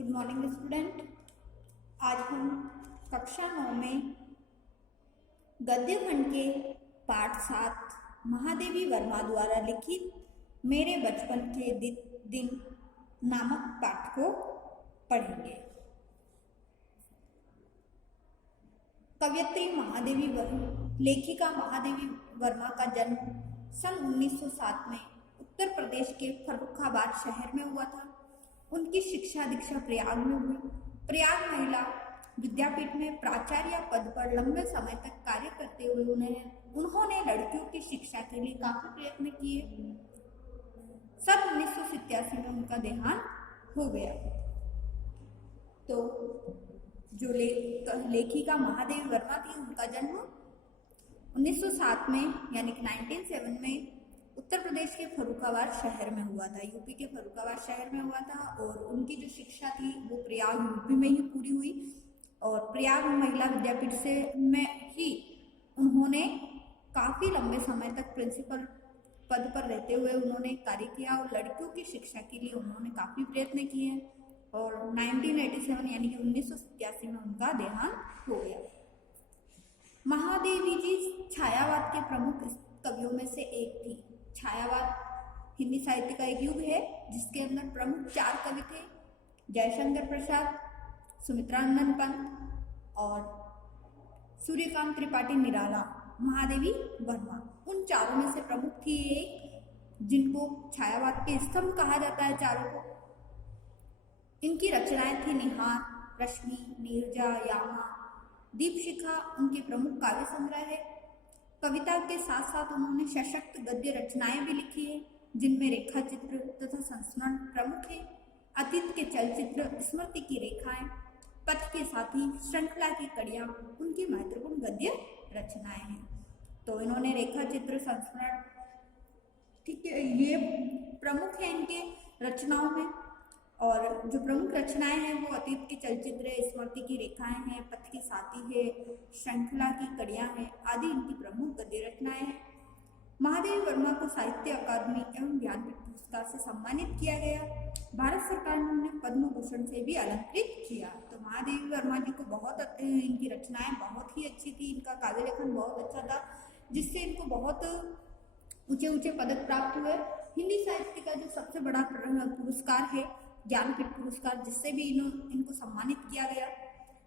Good morning student. आज हम कक्षा 9 में गद्य खंड के पाठ 7 महादेवी वर्मा द्वारा लिखित मेरे बचपन के दिन नामक पाठ को पढ़ेंगे। कवयित्री महादेवी वर्मा, लेखिका महादेवी वर्मा का जन्म सन 1907 में उत्तर प्रदेश के फर्रुखाबाद शहर में हुआ था। उनकी शिक्षा दीक्षा प्रयाग में हुई। प्रयाग महिला विद्यापीठ में प्राचार्य पद पर लंबे समय तक कार्य करते हुए उन्होंने लड़कियों की शिक्षा के लिए काफी प्रयत्न किए। सन 1987 में उनका देहांत हो गया। तो जो लेखिका महादेवी वर्मा थी, उनका जन्म 1907 में यानी कि 1907 में उत्तर प्रदेश के फर्रुखाबाद शहर में हुआ था, यूपी के फर्रुखाबाद शहर में हुआ था। और उनकी जो शिक्षा थी वो प्रयाग यूपी में ही पूरी हुई। और प्रयाग महिला विद्यापीठ से में ही उन्होंने काफी लंबे समय तक प्रिंसिपल पद पर रहते हुए उन्होंने कार्य किया और लड़कियों की शिक्षा के लिए उन्होंने काफी प्रयत्न किए। और 1987 यानी कि 1987 में उनका देहांत हो गया। महादेवी जी छायावाद के प्रमुख कवियों में से एक थी। छायावाद हिंदी साहित्य का एक युग है जिसके अंदर प्रमुख 4 कवि थे: जयशंकर प्रसाद, सुमित्रानंद पंत और सूर्यकांत त्रिपाठी निराला। महादेवी वर्मा उन चारों में से प्रमुख थी, एक जिनको छायावाद के स्तंभ कहा जाता है चारों को। इनकी रचनाएं थी निहार, रश्मि, नीरजा, यामा, दीपशिखा उनके प्रमुख काव्य संग्रह है। कविता के साथ साथ उन्होंने सशक्त गद्य रचनाएं भी लिखी है जिनमें रेखा चित्र तथा संस्मरण प्रमुख है। अतीत के चलचित्र, स्मृति की रेखाएं, पथ के साथी, श्रृंखला की कड़ियां उनकी महत्वपूर्ण गद्य रचनाएं हैं। तो इन्होंने रेखा चित्र, संस्मरण, ठीक है, ये प्रमुख है इनके रचनाओं में। और जो प्रमुख रचनाएं हैं वो अतीत के चलचित्र है, स्मृति की रेखाएं हैं, पथ के साथी है, श्रृंखला की कड़ियां हैं आदि इनकी प्रमुख गद्य रचनाएं हैं। महादेवी वर्मा को साहित्य अकादमी एवं ज्ञानपीठ पुरस्कार से सम्मानित किया गया। भारत सरकार ने उन्हें पद्म भूषण से भी अलंकृत किया। तो महादेवी वर्मा जी को इनकी रचनाएं बहुत ही अच्छी थी, इनका काव्य लेखन बहुत अच्छा था जिससे इनको बहुत ऊंचे ऊंचे पदक प्राप्त हुए। हिंदी साहित्य का जो सबसे बड़ा पुरस्कार है ज्ञानपीठ पुरस्कार, जिससे भी इनको सम्मानित किया गया।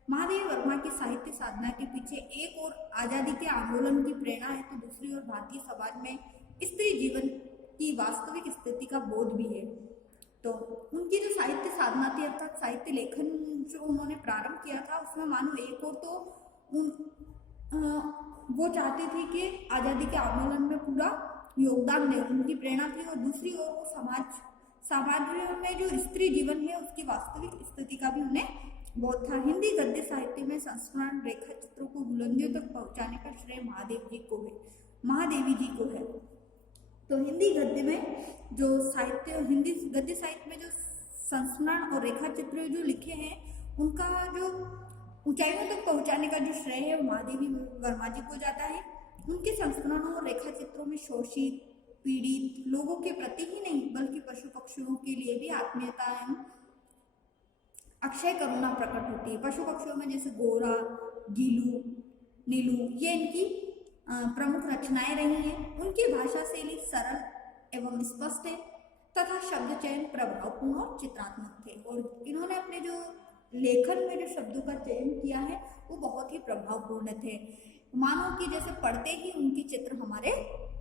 महादेवी वर्मा की साहित्य साधना के पीछे एक और आजादी के आंदोलन की प्रेरणा है तो दूसरी ओर भारतीय समाज में स्त्री जीवन की वास्तविक स्थिति का बोध भी है। तो उनकी जो साहित्य साधना थी अर्थात साहित्य लेखन जो उन्होंने प्रारंभ किया था उसमें मानो एक और तो वो चाहती थी कि आजादी के आंदोलन में पूरा योगदान दे, उनकी प्रेरणा थी। और दूसरी ओर वो समाज में जो स्त्री जीवन है उसकी वास्तविक स्थिति का भी उन्हें बहुत था। हिंदी गद्य साहित्य में संस्मरण रेखा चित्रों को बुलंदियों तक पहुंचाने का श्रेय महादेवी जी को है। तो हिंदी गद्य में जो हिंदी गद्य साहित्य में जो संस्मरण और रेखा चित्र जो लिखे हैं उनका जो ऊंचाइयों तक पहुंचाने का जो श्रेय है वो महादेवी वर्मा जी को जाता है। उनके संस्मरणों और रेखा चित्रों में शोषित पीड़ित लोगों के प्रति ही नहीं बल्कि पशु पक्षियों के लिए भी आत्मीयता एवं अक्षय करुणा प्रकट होती है। पशु पक्षियों में जैसे गोरा, गीलू, नीलू ये इनकी प्रमुख रचनाएं रही हैं। उनकी भाषा शैली सरल एवं स्पष्ट है तथा शब्द चयन प्रभावपूर्ण और चित्रात्मक थे। और इन्होंने अपने जो लेखन में जो शब्दों का चयन किया है वो बहुत ही प्रभावपूर्ण थे। मानो कि जैसे पढ़ते ही उनके चित्र हमारे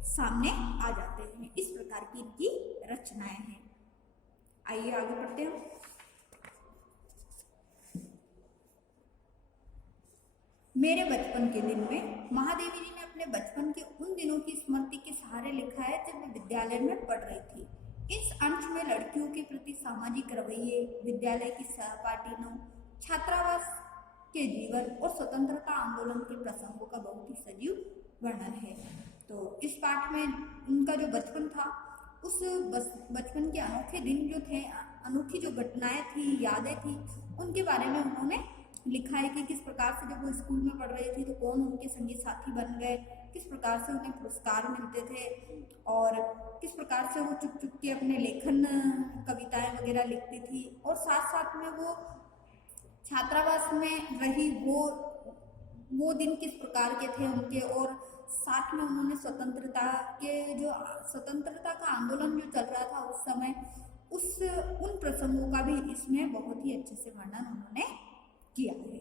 सामने आ जाते हैं। इस प्रकार की इनकी रचनाएं हैं। आइए आगे पढ़ते हैं। मेरे बचपन के दिन में महादेवी जी ने अपने बचपन के उन दिनों की स्मृति के सहारे लिखा है जब मैं विद्यालय में पढ़ रही थी। इस अंश में लड़कियों के प्रति सामाजिक रवैये, विद्यालय की सहपाठियों, छात्रावास के जीवन और स्वतंत्रता आंदोलन के प्रसंगों का बहुत ही सजीव वर्णन है। तो इस पाठ में उनका जो बचपन था उस बचपन के अनोखे दिन जो थे, अनोखी जो घटनाएं थी, यादें थी, उनके बारे में उन्होंने लिखा है कि किस प्रकार से जब वो स्कूल में पढ़ रहे थे तो कौन उनके संगी साथी बन गए, किस प्रकार से उन्हें पुरस्कार मिलते थे और किस प्रकार से वो चुप चुप के अपने लेखन कविताएं वगैरह लिखती थी, और साथ साथ में वो छात्रावास में रही वो दिन किस प्रकार के थे उनके, और साथ में उन्होंने स्वतंत्रता का आंदोलन जो चल रहा था उस समय, उन प्रसंगों का भी इसमें बहुत ही अच्छे से वर्णन उन्होंने किया है।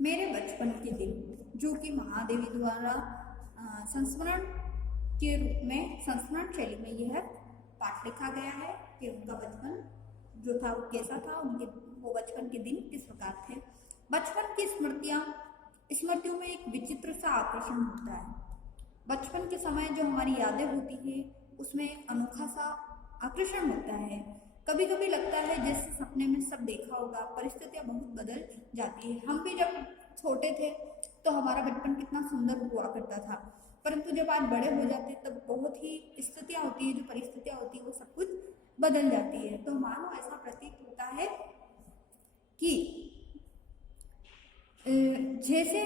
मेरे बचपन के दिन, जो कि महादेवी द्वारा संस्मरण के रूप में, संस्मरण शैली में यह पाठ लिखा गया है कि उनका बचपन जो था वो कैसा था, वो बचपन के दिन किस प्रकार थे। बचपन की स्मृतियों में एक विचित्र सा आकर्षण होता है। बचपन के समय जो हमारी यादें होती हैं उसमें एक अनोखा सा आकर्षण होता है। कभी कभी लगता है जैसे सपने में सब देखा होगा, परिस्थितियां बहुत बदल जाती है। हम भी जब छोटे थे तो हमारा बचपन कितना सुंदर हुआ करता था, परंतु जब आज बड़े हो जाते तब बहुत ही स्थितियां होती है, जो परिस्थितियां होती है वो सब कुछ बदल जाती है। तो मानो ऐसा प्रतीत होता है कि जैसे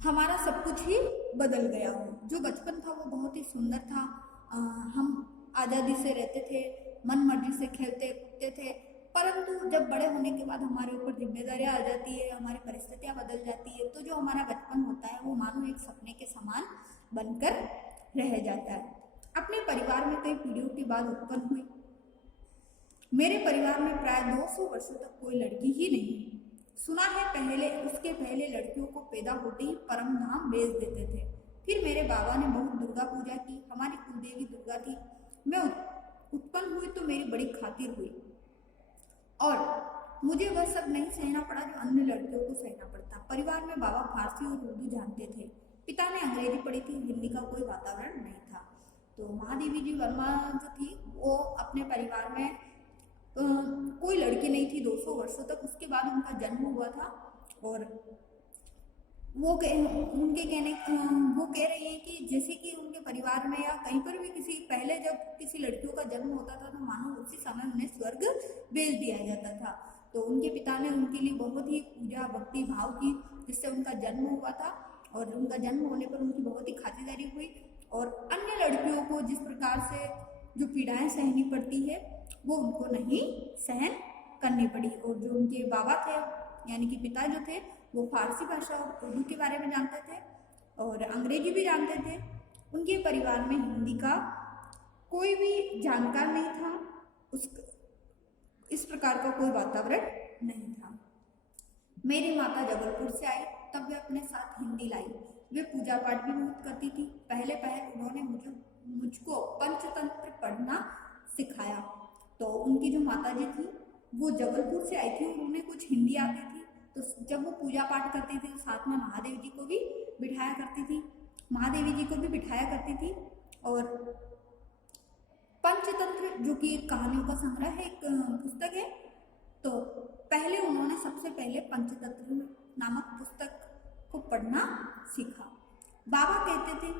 हमारा सब कुछ ही बदल गया हो। जो बचपन था वो बहुत ही सुंदर था। हम आज़ादी से रहते थे, मन मर्जी से खेलते कूदते थे, परंतु जब बड़े होने के बाद हमारे ऊपर जिम्मेदारियां आ जाती है, हमारी परिस्थितियां बदल जाती है, तो जो हमारा बचपन होता है वो मानो एक सपने के समान बनकर रह जाता है। अपने परिवार में कई पीढ़ियों के बाद उत्पन्न हुई। मेरे परिवार में प्राय 200 वर्षों तक कोई लड़की ही नहीं। सुना है उसके पहले लड़कियों को पैदा होते ही परम धाम भेज देते थे। फिर मेरे बाबा ने बहुत दुर्गा पूजा की। हमारी कुलदेवी दुर्गा थी। मैं उत्पन्न हुई तो मेरी बड़ी खातिर हुई, और मुझे वह सब नहीं सहना पड़ा जो अन्य लड़कियों को सहना पड़ता। परिवार में बाबा फारसी और उर्दू जानते थे, पिता ने अंग्रेजी पढ़ी थी, हिंदी का कोई वातावरण नहीं था। तो महादेवी जी वर्मा जो थी वो अपने परिवार में कोई लड़की नहीं थी 200 वर्षों तक। उसके बाद उनका जन्म हुआ था, और वो कह रही है कि जैसे कि उनके परिवार में या कहीं पर भी पहले जब किसी लड़कियों का जन्म होता था तो मानो उसी समय उन्हें स्वर्ग भेज दिया जाता था। तो उनके पिता ने उनके लिए बहुत ही पूजा भक्ति भाव की, जिससे उनका जन्म हुआ था, और उनका जन्म होने पर उनकी बहुत ही खातिरदारी हुई। और अन्य लड़कियों को जिस प्रकार से जो पीड़ाएं सहनी पड़ती है वो उनको नहीं सहन करनी पड़ी। और जो उनके बाबा थे यानी कि पिता जो थे वो फारसी भाषा और उर्दू के बारे में जानते थे और अंग्रेजी भी जानते थे। उनके परिवार में हिंदी का कोई भी जानकार नहीं था, इस प्रकार का कोई वातावरण नहीं था। मेरी माता जबलपुर से आई, तब वे अपने साथ हिंदी लाई। वे पूजा पाठ भी बहुत करती थी। पहले उन्होंने मुझको पंचतंत्र पढ़ना सिखाया। तो उनकी जो माता जी थी वो जबलपुर से आई थी और उन्हें कुछ हिंदी आती थी। तो जब वो पूजा पाठ करती थी तो साथ में महादेव जी को भी बिठाया करती थी, महादेवी जी को भी बिठाया करती थी। और पंचतंत्र जो कि एक कहानियों का संग्रह है, एक पुस्तक है, तो पहले उन्होंने सबसे पहले पंचतंत्र नामक पुस्तक को पढ़ना सीखा। बाबा कहते थे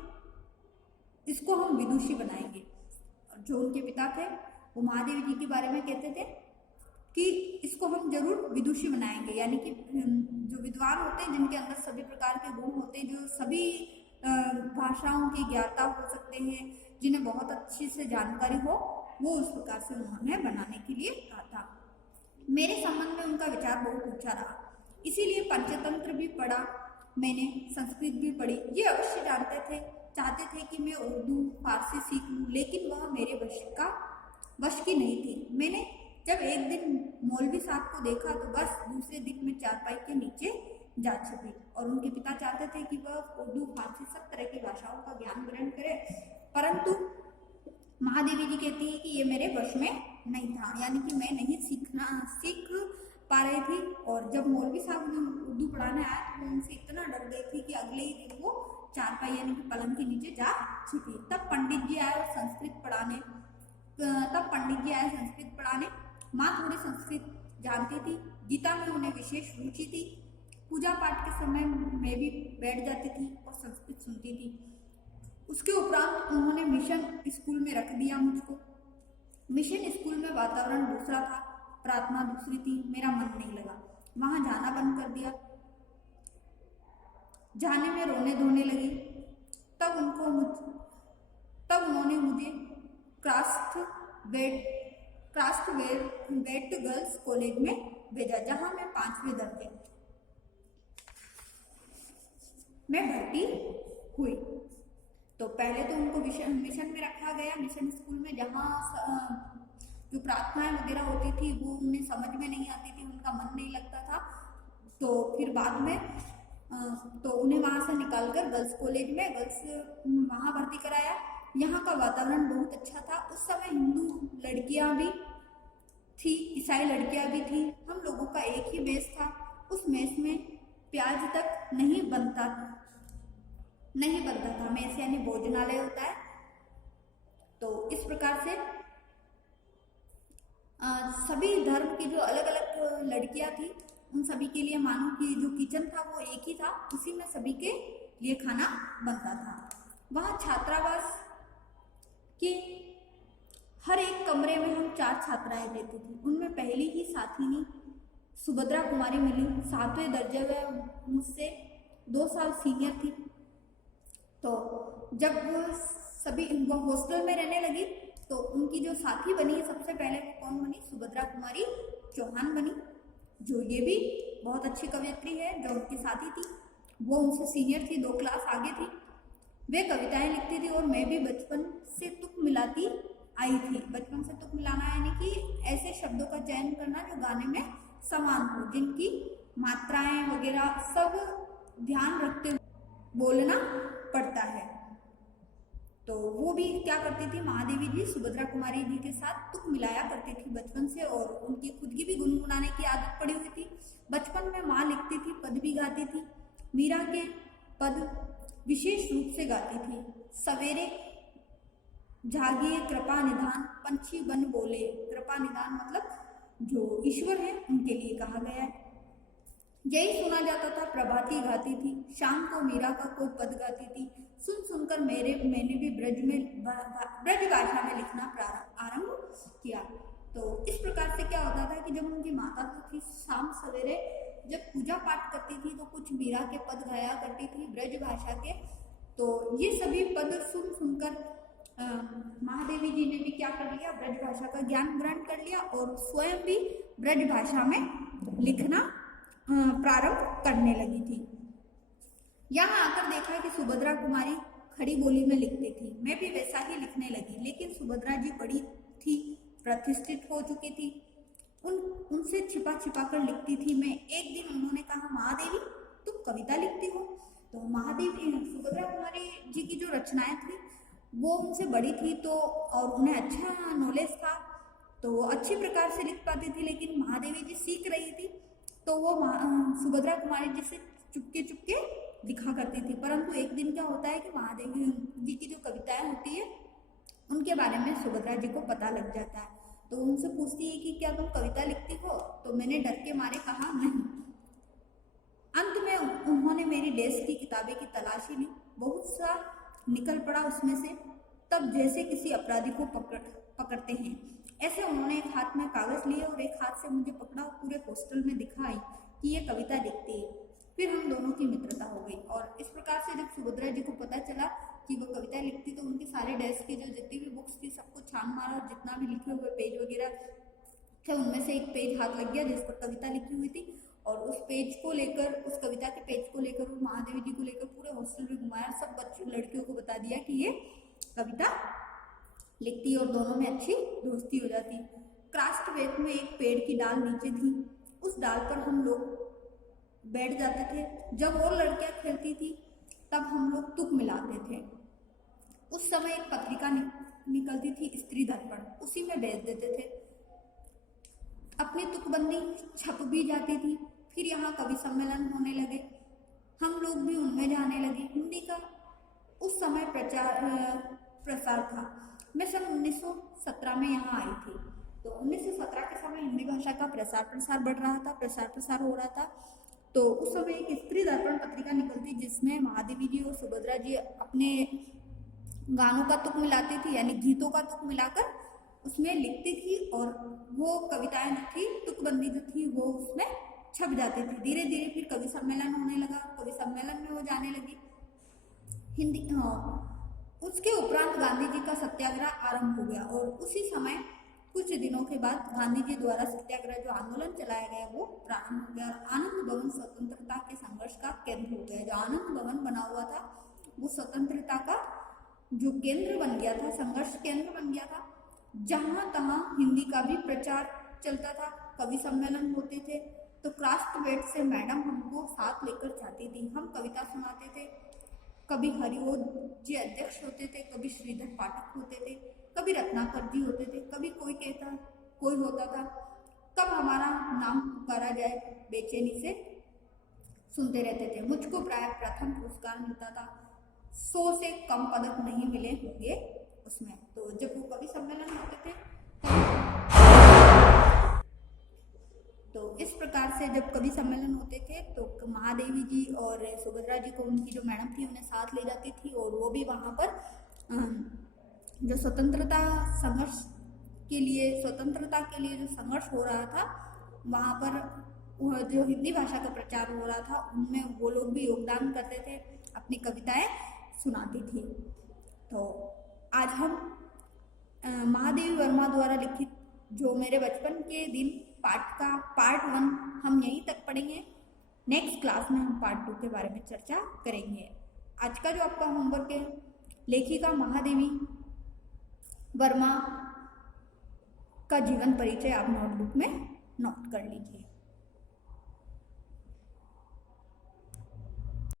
इसको हम विदुषी बनाएंगे। जो उनके पिता थे वो महादेवी जी के बारे में कहते थे कि इसको हम जरूर विदुषी बनाएंगे, यानी कि जो विद्वान होते हैं जिनके अंदर सभी प्रकार के गुण होते हैं, जो सभी भाषाओं की ज्ञाता हो सकते हैं, जिन्हें बहुत अच्छी से जानकारी हो, वो उस प्रकार से उन्होंने बनाने के लिए कहा था। मेरे संबंध में उनका विचार बहुत ऊंचा रहा, इसीलिए पंचतंत्र भी पढ़ा मैंने, संस्कृत भी पढ़ी। ये अवश्य चाहते थे कि मैं उर्दू फारसी सीख लूँ, लेकिन वह मेरे वश की नहीं थी। मैंने जब एक दिन मौलवी साहब को देखा तो बस दूसरे दिन में चारपाई के नीचे जा छिपी। और उनके पिता चाहते थे कि वह उर्दू फारसी सब तरह की भाषाओं का ज्ञान ग्रहण करे, परंतु महादेवी जी कहती है कि ये मेरे वश में नहीं था, यानी कि मैं नहीं सीख पा रही थी। और जब मौलवी साहब उर्दू पढ़ाने आए तो उनसे इतना डर गई थी कि अगले ही दिन वो चारपाई यानी कि पलंग के नीचे जा छिपी। तब पंडित जी आए संस्कृत पढ़ाने। माँ थोड़ी संस्कृत जानती थी, गीता में उन्हें विशेष रुचि थी। पूजा पाठ के समय मैं भी बैठ जाती थी और संस्कृत सुनती थी। उसके उपरांत उन्होंने मिशन स्कूल में रख दिया मुझको। मिशन स्कूल में वातावरण दूसरा था, प्रार्थना दूसरी थी। मेरा मन नहीं लगा, वहां जाना बंद कर दिया। जाने में रोने धोने लगी। तब उन्होंने मुझे क्राफ्टवेट गर्ल्स कॉलेज में भेजा, जहां मैं 5वें दर्जे में भर्ती हुई। तो पहले तो उनको मिशन में रखा गया, मिशन स्कूल में, जहाँ जो प्रार्थनाएं वगैरह होती थी वो उन्हें समझ में नहीं आती थी, उनका मन नहीं लगता था। तो फिर बाद में तो उन्हें वहाँ से निकालकर गर्ल्स कॉलेज में वहाँ भर्ती कराया। यहाँ का वातावरण बहुत अच्छा था। उस समय हिंदू लड़कियाँ भी थी, ईसाई लड़कियाँ भी थी। हम लोगों का एक ही मेस था। उस मेस में प्याज तक नहीं बनता था। मेस यानी भोजनालय होता है। तो इस प्रकार से सभी धर्म की जो अलग अलग लड़कियां थी, उन सभी के लिए मानो कि जो किचन था वो एक ही था, उसी में सभी के लिए खाना बनता था। वहाँ छात्रावास के हर एक कमरे में हम 4 छात्राएं रहती थी। उनमें पहली ही साथीनी सुभद्रा कुमारी मिली। 7वें दर्जे में मुझसे 2 साल सीनियर थी। तो जब वो हॉस्टल में रहने लगी तो उनकी जो साथी बनी, सबसे पहले वो कौन बनी? सुभद्रा कुमारी चौहान बनी, जो ये भी बहुत अच्छी कवयित्री है, जो उनकी साथी थी। वो उनसे सीनियर थी, 2 क्लास आगे थी। वे कविताएं लिखती थी और मैं भी बचपन से तुक मिलाती आई थी। बचपन से तुक मिलाना यानी कि ऐसे शब्दों का चयन करना जो गाने में समान हो, जिनकी मात्राएं वगैरह सब ध्यान रखते हुए बोलना पड़ता है। तो वो भी क्या करती थी, महादेवी जी सुभद्रा कुमारी जी के साथ तुक मिलाया करती थी बचपन से, और उनकी खुद की भी गुनगुनाने की आदत पड़ी हुई थी। बचपन में माँ लिखती थी, पद भी गाती थी। मीरा के पद विशेष रूप से गाती थी। सवेरे जागिए कृपा निधान, पंछी बन बोले। कृपा निधान मतलब जो ईश्वर है उनके लिए कहा गया है। यही सुना जाता था। प्रभाती गाती थी। शाम को मीरा का कोई पद गाती थी। सुन सुनकर मैंने भी ब्रज भाषा में लिखना आरंभ किया। तो इस प्रकार से क्या होता था कि जब उनकी माता तो थी, शाम सवेरे जब पूजा पाठ करती थी तो कुछ मीरा के पद गाया करती थी ब्रज भाषा के। तो ये सभी पद सुन सुनकर महादेवी जी ने भी क्या कर लिया, ब्रज भाषा का ज्ञान ग्रहण कर लिया और स्वयं भी ब्रज भाषा में लिखना प्रारंभ करने लगी थी। यहाँ आकर देखा कि सुभद्रा कुमारी खड़ी बोली में लिखती थी। मैं भी वैसा ही लिखने लगी, लेकिन सुभद्रा जी बड़ी थी, प्रतिष्ठित हो चुकी थी। उनसे छिपा छिपा कर लिखती थी मैं। एक दिन उन्होंने कहा, महादेवी तुम कविता लिखती हो? तो महादेवी सुभद्रा कुमारी जी की जो रचनाएं थी वो उनसे बड़ी थी, तो और उन्हें अच्छा नॉलेज था, तो अच्छी प्रकार से लिख पाती थी। लेकिन महादेवी जी सीख रही थी, तो वो सुभद्रा कुमारी जी से चुपके चुपके लिखा करती थी। परंतु एक दिन क्या होता है कि महादेवी जी की जो कविताएं होती है उनके बारे में सुभद्रा जी को पता लग जाता है। तो उनसे पूछती है कि क्या तुम कविता लिखती हो? तो मैंने डर के मारे कहा नहीं। अंत में उन्होंने मेरी डेस्क की किताबें की तलाशी ली। बहुत सा निकल पड़ा उसमें से। तब जैसे किसी अपराधी को पकड़ते हैं, ऐसे उन्होंने एक हाथ में कागज लिए और एक हाथ से मुझे पकड़ा और पूरे हॉस्टल में दिखाई कि ये कविता लिखती है। फिर हम दोनों की मित्रता हो गई। और इस प्रकार से जब सुभद्रा जी को पता चला कि वो कविता लिखती, तो उनके सारे डेस्क की जो जितनी भी बुक्स थी सबको छान मारा और जितना भी लिखे हुए पेज वगैरह थे उनमें से एक पेज हाथ लग गया जिस पर कविता लिखी हुई थी। और उस पेज को लेकर, उस कविता के पेज को लेकर, वो महादेवी जी को लेकर पूरे हॉस्टल में घुमाया। सब बच्चों लड़कियों को बता दिया कि ये कविता लिखती और दोनों में अच्छी दोस्ती हो जाती। क्राफ्टवेट में एक पेड़ की डाल नीचे थी। उस डाल पर हम लोग बैठ जाते थे। जब और लड़कियां खेलती थी तब हम लोग तुक मिलाते थे। उस समय एक पत्रिका निकलती थी, स्त्री दर्पण, उसी में बेच देते थे। अपनी तुकबंदी छप भी जाती थी। फिर यहाँ कवि सम्मेलन होने लगे, हम लोग भी उनमें जाने लगे। हिंदी का उस समय प्रसार था। मैं सन 1917 में यहाँ आई थी। तो 1917 के समय हिंदी भाषा का प्रसार बढ़ रहा था, प्रसार हो रहा था। तो उस समय एक स्त्री दर्पण पत्रिका निकलती जिसमें महादेवी जी और सुभद्रा जी अपने गानों का तुक मिलाती थी, यानी गीतों का तुक मिलाकर उसमें लिखती थी। और वो कविताएं जो थी, तुकबंदी जो थी, वो उसमें छप जाती थी। धीरे धीरे फिर कवि सम्मेलन होने लगा। कवि सम्मेलन में वो जाने लगी। हिंदी उसके उपरांत गांधी जी का सत्याग्रह आरंभ हो गया और उसी समय कुछ दिनों के बाद गांधी जी द्वारा सत्याग्रह जो आंदोलन चलाया गया वो प्रारंभ हो गया और आनंद भवन स्वतंत्रता के संघर्ष का केंद्र हो गया। जो आनंद भवन बना हुआ था वो स्वतंत्रता का जो केंद्र बन गया था, संघर्ष केंद्र बन गया था। जहां तहां हिंदी का भी प्रचार चलता था, कवि सम्मेलन होते थे। तो क्राफ्ट से मैडम हमको साथ लेकर जाती थी, हम कविता सुनाते थे। कभी हरिओ जी अध्यक्ष होते थे, कभी श्रीधर पाठक होते थे, कभी रत्नाकर जी होते थे, कभी कोई होता था। कब हमारा नाम पुकारा जाए बेचैनी से सुनते रहते थे। मुझको प्राय प्रथम पुरस्कार मिलता था, 100 से कम पदक नहीं मिले होंगे उसमें। तो जब वो कवि सम्मेलन होते थे तो इस प्रकार से जब कवि सम्मेलन होते थे तो महादेवी जी और सुभद्रा जी को उनकी जो मैडम थी उन्हें साथ ले जाती थी और वो भी वहाँ पर जो स्वतंत्रता के लिए जो संघर्ष हो रहा था वहाँ पर जो हिंदी भाषा का प्रचार हो रहा था उनमें वो लोग भी योगदान करते थे, अपनी कविताएं सुनाती थी। तो आज हम महादेवी वर्मा द्वारा लिखित जो मेरे बचपन के दिन पार्ट 1 हम यहीं तक पढ़ेंगे। नेक्स्ट क्लास में हम पार्ट 2 के बारे में चर्चा करेंगे। आज का जो आपका होमवर्क है, लेखिका महादेवी वर्मा का जीवन परिचय आप नोटबुक में नोट कर लीजिए।